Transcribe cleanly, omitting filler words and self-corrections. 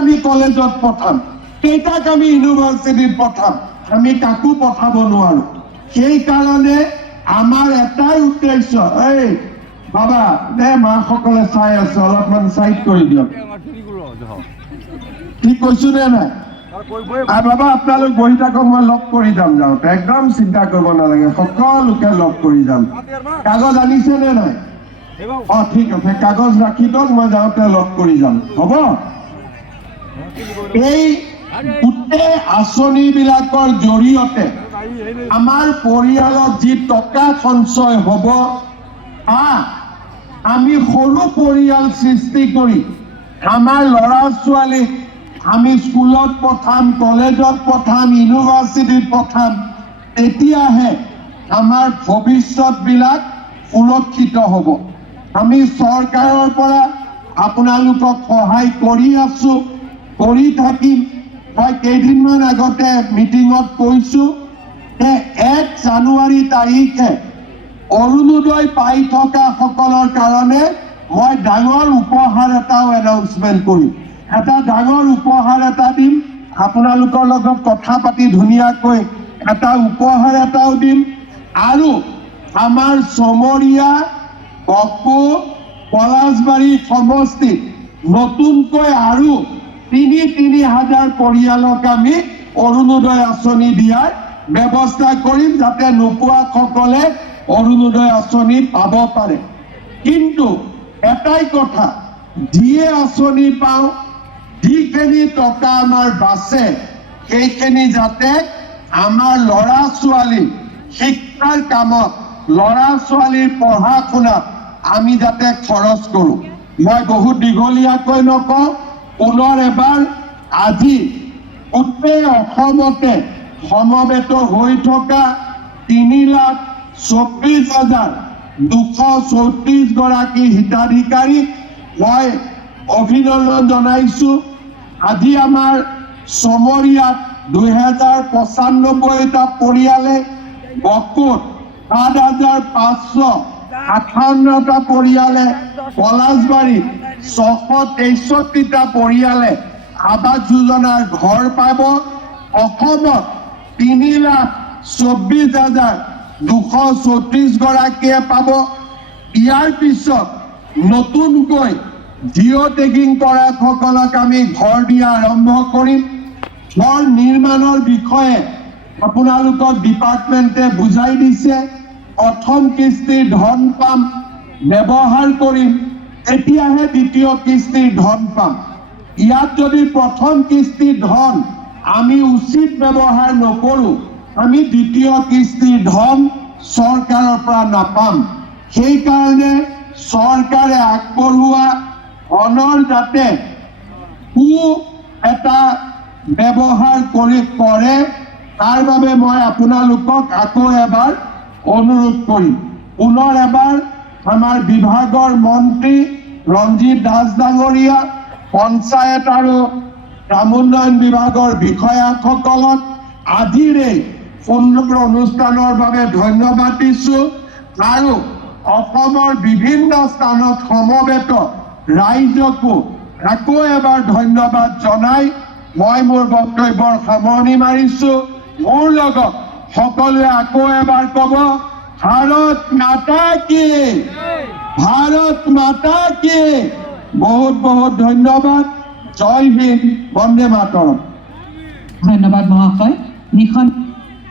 আমি কলেজত পঠাম, কেইটাক আমি ইউনিভাৰ্চিটিত পঠাম, আমি কাকো পঠাব নোৱাৰো। সেইকাৰণে আমাৰ এটাই উদ্দেশ্য, এই বাবা দে মাসকলে চাই আছে, অলপমান চাইড কৰি দিয়ক, ঠিক কৈছো নে নাই? বাবা আপোনালোক বহি থাকক, মই লগ কৰি যাম যাওঁতে, একদম চিন্তা কৰিব নালাগে, সকলোকে লগ কৰি যাম। কাগজ আনিছে নে নাই? ঠিক আছে, কাগজ ৰাখি দিয়ক, মই যাওঁতে লগ কৰি যাম, হ'ব? এই গোটেই আঁচনিবিলাকৰ জৰিয়তে আমাৰ পৰিয়ালত যি টকা সঞ্চয় হ'ব, আমি সৰু পৰিয়াল সৃষ্টি কৰি আমাৰ ল'ৰা ছোৱালীক আমি স্কুলত পঠাম, কলেজত পঠাম, ইউনিভাৰ্চিটিত পঠাম, তেতিয়াহে আমাৰ ভৱিষ্যতবিলাক সুৰক্ষিত হ'ব। আমি চৰকাৰৰ পৰা আপোনালোকক সহায় কৰি আছো, কৰি থাকিম। মই কেইদিনমান আগতে মিটিঙত কৈছো যে 1 জানুৱাৰী তাৰিখে অৰুণোদয় পাই থকা সকলৰ কাৰণে মই ডাঙৰ উপহাৰ এটাও এনাউন্সমেণ্ট কৰিম। এটা ডাঙৰ উপহাৰ এটা দিম, আপোনালোকৰ লগত কথা পাতি ধুনীয়াকৈ এটা উপহাৰ এটাও দিম। আৰু আমাৰ চমৰীয়া, গহপুৰ, পলাশবাৰী সমষ্টিত নতুনকৈ আৰু 3,000 পৰিয়ালক আমি অৰুণোদয় আঁচনি দিয়াৰ ব্যৱস্থা কৰিম, যাতে নোপোৱাসকলে অৰুণোদয় আঁচনি পাব পাৰে। কিন্তু এটাই কথা, যিয়ে আঁচনি পাওঁ, যিখিনি টকা আমাৰ বাচে, সেইখিনি যাতে আমাৰ ল'ৰা ছোৱালী শিক্ষাৰ কামত, ল'ৰা ছোৱালীৰ পঢ়া শুনাত আমি যাতে খৰচ কৰোঁ। মই বহুত দীঘলীয়াকৈ নকওঁ, পুনৰ এবাৰ আজি গোটেই অসমতে সমবেত হৈ থকা 3,24,234 গৰাকী হিতাধিকাৰীক মই অভিনন্দন জনাইছো। আজি আমাৰ চমৰীয়াত 2,095টা পৰিয়ালে, গহপুৰত 7,558টা পৰিয়ালে, পলাশবাৰীত 663টা পৰিয়ালে আৱাস যোজনাৰ ঘৰ পাব। অসমত 3,24,234 গৰাকীয়ে পাব। ইয়াৰ পিছত নতুনকৈ জিঅ' টেগিং কৰা সকলক আমি ঘৰ দিয়া আৰম্ভ কৰিম। ঘৰ নিৰ্মাণৰ বিষয়ে আপোনালোকক ডিপাৰ্টমেণ্টে বুজাই দিছে। প্ৰথম কিস্তিৰ ধন পাম, ব্যৱহাৰ কৰিম, এতিয়াহে দ্বিতীয় কিস্তিৰ ধন পাম। ইয়াত যদি প্ৰথম কিস্তিৰ ধন আমি উচিত ব্যৱহাৰ নকৰোঁ, আমি দ্বিতীয় কিস্তিৰ ধন চৰকাৰৰ পৰা নাপাম। সেইকাৰণে চৰকাৰে আগবঢ়োৱা ধনৰ যাতে এটা ব্যৱহাৰ কৰে, তাৰ বাবে মই আপোনালোকক আকৌ এবাৰ অনুৰোধ কৰিম। পুনৰ এবাৰ আমাৰ বিভাগৰ মন্ত্ৰী ৰঞ্জিত দাস ডাঙৰীয়া, পঞ্চায়ত আৰু গ্ৰাম উন্নয়ন বিভাগৰ বিষয়াসকলক আজিৰ এই সুন্দৰ অনুষ্ঠানৰ বাবে ধন্যবাদ দিছো। আৰু অসমৰ বিভিন্ন স্থানত সমবেত ৰাইজকো আকৌ এবাৰ ধন্যবাদ জনাই মই মোৰ বক্তব্যৰ সামৰণি মাৰিছো। মোৰ লগত সকলোৱে আকৌ এবাৰ ক'ব, ভাৰত মাতা কি, ভাৰত মাতা কি। বহুত বহুত ধন্যবাদ। জয় হিন্দ, বন্দে মাতৰম। ধন্যবাদ মহাশয়। নিখন